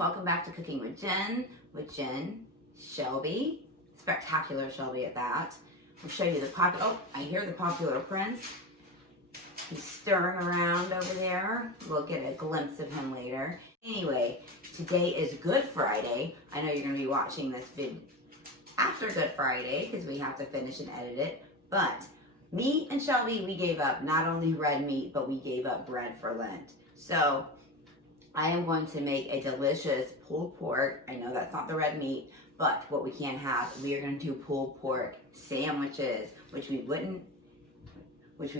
welcome back to Cooking with Jen Shelby, spectacular Shelby at that. I'll show you the I hear the popular prince. He's stirring around over there. We'll get a glimpse of him later. Anyway, today is Good Friday. I know you're going to be watching this vid after Good Friday because we have to finish and edit it. But me and Shelby, we gave up not only red meat, but we gave up bread for Lent. So I am going to make a delicious pulled pork. I know that's not the red meat, but what we can have, we are going to do pulled pork sandwiches, which we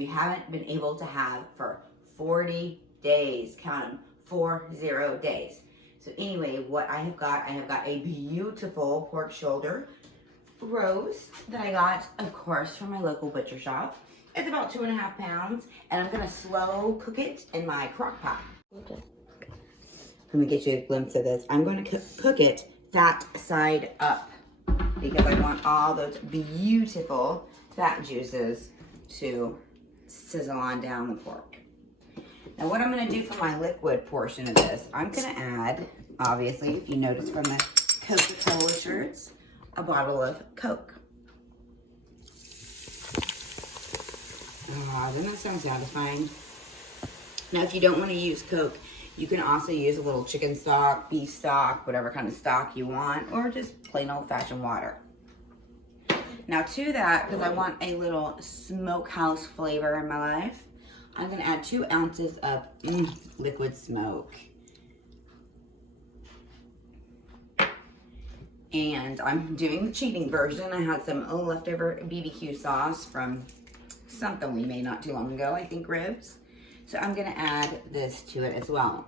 haven't been able to have for 40 days. Count them, 40 days. So anyway, what I have got a beautiful pork shoulder roast that I got, of course, from my local butcher shop. It's about 2.5 pounds, and I'm going to slow cook it in my crock pot. Let me get you a glimpse of this. I'm going to cook it fat side up because I want all those beautiful fat juices to sizzle on down the pork. Now what I'm going to do for my liquid portion of this, I'm going to add, obviously, if you notice from the Coca-Cola shirts, a bottle of Coke. Doesn't that sound satisfying? Now if you don't want to use Coke, you can also use a little chicken stock, beef stock, whatever kind of stock you want, or just plain old-fashioned water. Now to that, because I want a little smokehouse flavor in my life, I'm going to add 2 ounces of liquid smoke. And I'm doing the cheating version. I had some leftover BBQ sauce from something we made not too long ago, I think ribs. So I'm going to add this to it as well.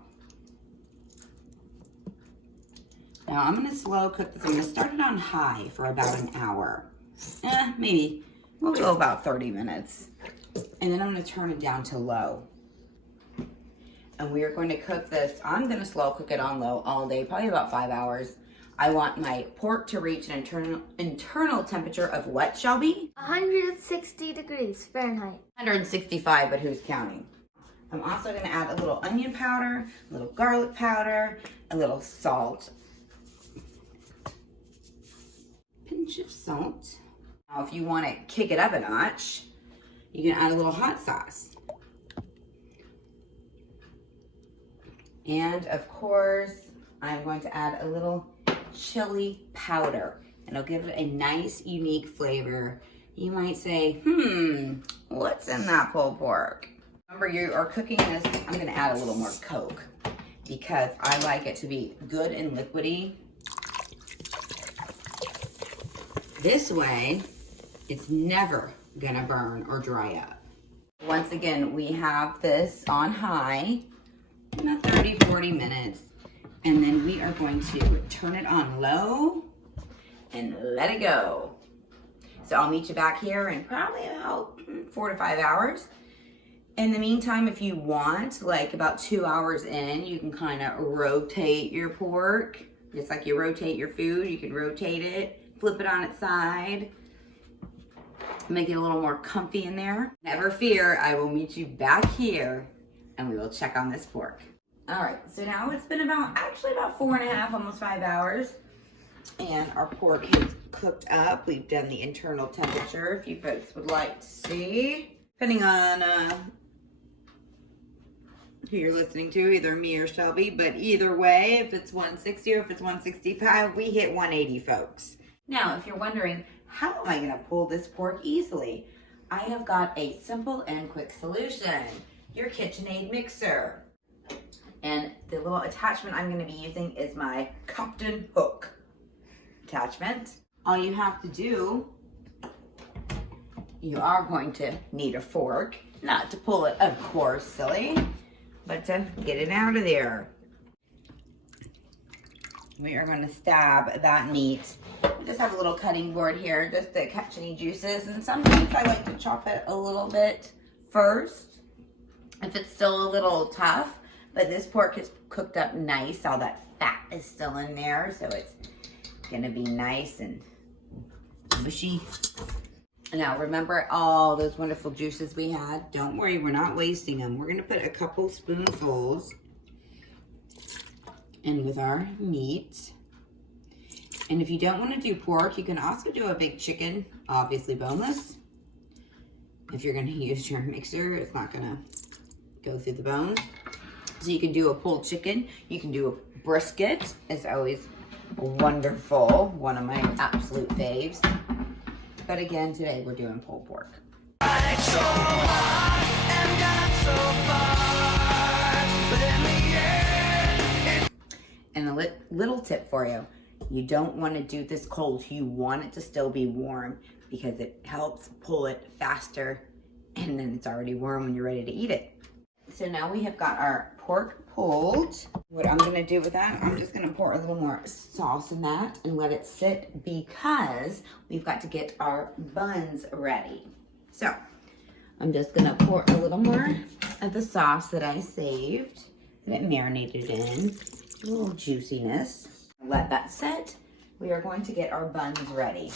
Now I'm going to slow cook this. I'm going to start it on high for about an hour. Maybe we'll go about 30 minutes. And then I'm going to turn it down to low. And we are going to cook this. I'm going to slow cook it on low all day, probably about 5 hours. I want my pork to reach an internal temperature of what, Shelby? 160 degrees Fahrenheit. 165, but who's counting? I'm also going to add a little onion powder, a little garlic powder, a little salt. Pinch of salt. Now, if you want to kick it up a notch, you can add a little hot sauce. And of course, I'm going to add a little chili powder, and it'll give it a nice, unique flavor. You might say, what's in that pulled pork? Remember, you are cooking this, I'm going to add a little more Coke because I like it to be good and liquidy. This way, it's never going to burn or dry up. Once again, we have this on high, about 30-40 minutes, and then we are going to turn it on low and let it go. So I'll meet you back here in probably about 4 to 5 hours. In the meantime, if you want, like about 2 hours in, you can kind of rotate your pork. Just like you rotate your food, you can rotate it, flip it on its side, make it a little more comfy in there. Never fear, I will meet you back here and we will check on this pork. All right, so now it's been about 4.5, almost 5 hours. And our pork has cooked up. We've done the internal temperature, if you folks would like to see. Depending on who you're listening to, either me or Shelby, but either way, if it's 160 or if it's 165, we hit 180, folks. Now, if you're wondering, how am I gonna pull this pork easily? I have got a simple and quick solution, your KitchenAid mixer. And the little attachment I'm gonna be using is my Compton hook attachment. All you have to do, you are going to need a fork, not to pull it, of course, silly, but to get it out of there. We are going to stab that meat. We just have a little cutting board here just to catch any juices, and sometimes I like to chop it a little bit first if it's still a little tough, but this pork is cooked up nice. All that fat is still in there, so it's going to be nice and mushy. Now, remember all those wonderful juices we had? Don't worry, we're not wasting them. We're going to put a couple spoonfuls in with our meat. And if you don't want to do pork, you can also do a big chicken, obviously boneless. If you're going to use your mixer, it's not going to go through the bone. So you can do a pulled chicken. You can do a brisket. It's always wonderful. One of my absolute faves. But again, today we're doing pulled pork. And a little tip for you. You don't want to do this cold. You want it to still be warm because it helps pull it faster, and then it's already warm when you're ready to eat it. So now we have got our pork pulled. What I'm going to do with that, I'm just going to pour a little more sauce in that and let it sit because we've got to get our buns ready. So I'm just going to pour a little more of the sauce that I saved, that it marinated in, a little juiciness. Let that set. We are going to get our buns ready.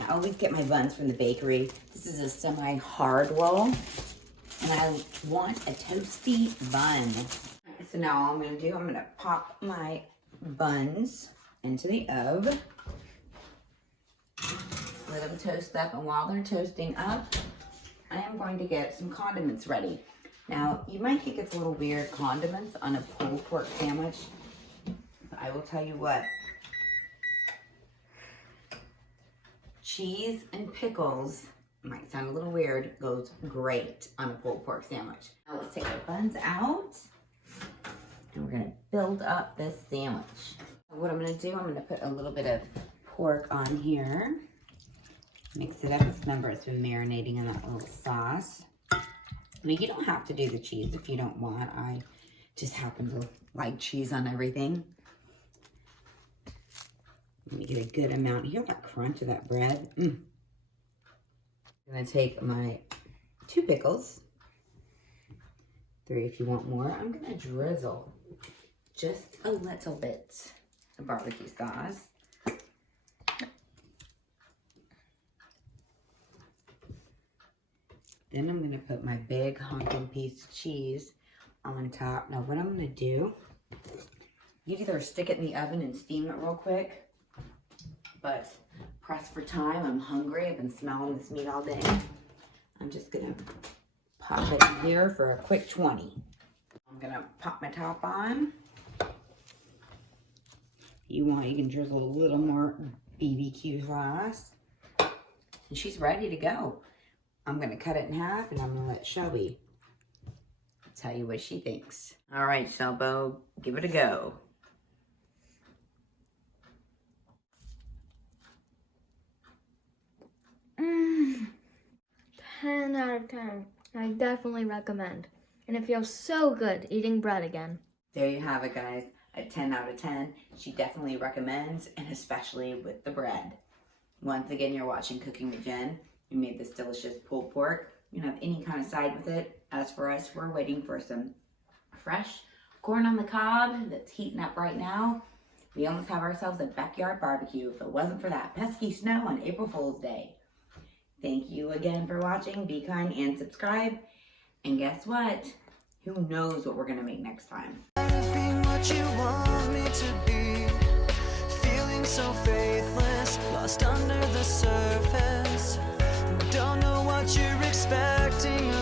I always get my buns from the bakery. This is a semi-hard roll, and I want a toasty bun. So now all I'm going to do, I'm going to pop my buns into the oven. Let them toast up, and while they're toasting up, I am going to get some condiments ready. Now, you might think it's a little weird, condiments on a pulled pork sandwich. I will tell you what, cheese and pickles, might sound a little weird, goes great on a pulled pork sandwich. Now let's take our buns out and we're gonna build up this sandwich. What I'm gonna do, I'm gonna put a little bit of pork on here, mix it up. Remember, it's been marinating in that little sauce. Now, you don't have to do the cheese if you don't want. I just happen to like cheese on everything. Let me get a good amount. You hear that crunch of that bread? I'm gonna take my 2 pickles, 3 if you want more. I'm gonna drizzle just a little bit of barbecue sauce. Then I'm gonna put my big honking piece of cheese on top. Now what I'm gonna do, you either stick it in the oven and steam it real quick, but pressed for time, I'm hungry, I've been smelling this meat all day. I'm just gonna pop it in here for a quick 20. I'm gonna pop my top on. If you want, you can drizzle a little more BBQ sauce. And she's ready to go. I'm gonna cut it in half and I'm gonna let Shelby tell you what she thinks. All right, Shelbo, give it a go. Mmm. 10 out of 10. I definitely recommend. And it feels so good eating bread again. There you have it, guys. A 10 out of 10. She definitely recommends, and especially with the bread. Once again, you're watching Cooking with Jen. We made this delicious pulled pork. You can have any kind of side with it. As for us, we're waiting for some fresh corn on the cob that's heating up right now. We almost have ourselves a backyard barbecue if it wasn't for that pesky snow on April Fool's Day. Thank you again for watching. Be kind and subscribe. And guess what? Who knows what we're going to make next time. Being what you want me to be, feeling so faithless, lost under the surface. Don't know what you're expecting.